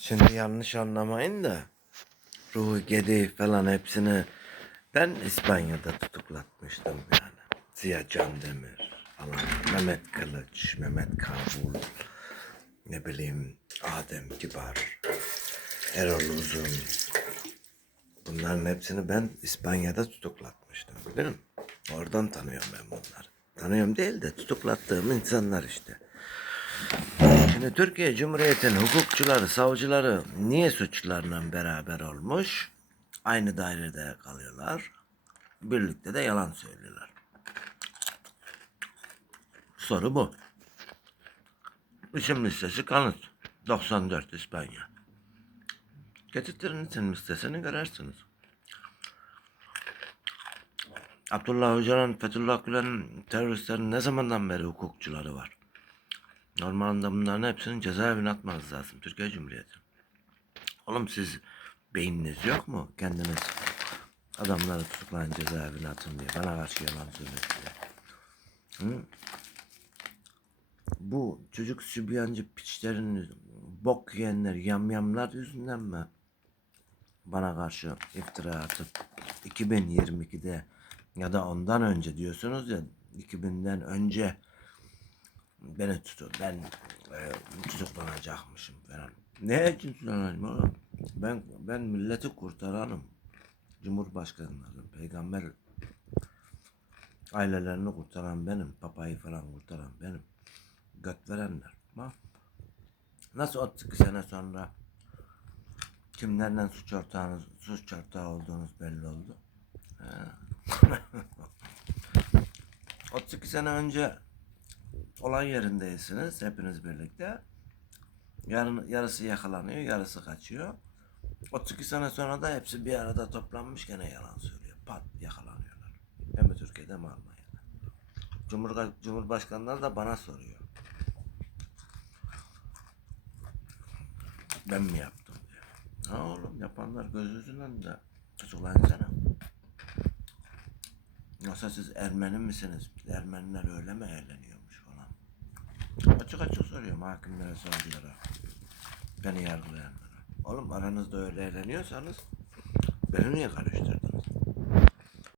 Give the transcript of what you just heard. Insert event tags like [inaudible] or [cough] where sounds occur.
Şimdi yanlış anlamayın da Ruhi Gedi falan hepsini ben İspanya'da tutuklatmıştım yani. Ziya Can Demir falan, Mehmet Kılıç, Mehmet Kabul, ne bileyim Adem Kibar, Erol Uzun. Bunların hepsini ben İspanya'da tutuklatmıştım bilir misin? Oradan tanıyorum ben bunları. Tanıyorum değil de tutuklattığım insanlar işte. Şimdi Türkiye Cumhuriyeti'nin hukukçuları, savcıları niye suçlularla beraber olmuş? Aynı dairede kalıyorlar. Birlikte de yalan söylüyorlar. Soru bu. İsim listesi kanıt. 94 İspanya. Getirtirin isim listesini görersiniz. Abdullah Öcalan, Fethullah Gülen'in teröristlerin ne zamandan beri hukukçuları var? Normalde bunların hepsinin cezaevine atmanız lazım Türkiye Cumhuriyeti. Oğlum siz beyniniz yok mu? Kendiniz adamları tutuklayın cezaevine atın diye. Bana karşı yalan diye. Hı? Bu çocuk sübyancı piçlerin bok yiyenler, yamyamlar yüzünden mi bana karşı iftira atıp 2022'de ya da ondan önce diyorsunuz ya 2000'den önce beni tutun. Ben e, tutuklanacakmışım falan. Ne için tutuklanacağım oğlum? Ben, ben milleti kurtaranım. Cumhurbaşkanlarım, peygamber ailelerini kurtaran benim. Papayı falan kurtaran benim. Göt verenler. Bak. Nasıl 32 sene sonra kimlerden suç ortağınız, suç ortağı olduğunuz belli oldu. Ha. [laughs] 32 sene önce olay yerindeysiniz hepiniz birlikte. Yarın, yarısı yakalanıyor, yarısı kaçıyor. 32 sene sonra da hepsi bir arada toplanmış gene yalan söylüyor. Pat yakalanıyorlar. Hem de Türkiye'de mi Almanya'da. Cumhur, Cumhurbaşkanları da bana soruyor. Ben mi yaptım diyor. Ha oğlum yapanlar gözünüzün önünde. Tutuklayınsana. Yoksa siz Ermeni misiniz? Ermeniler öyle mi eğleniyormuş falan. Açık açık soruyorum hakimlere, savcılara. Beni yargılayanlara. Oğlum aranızda öyle eğleniyorsanız beni niye karıştırdınız?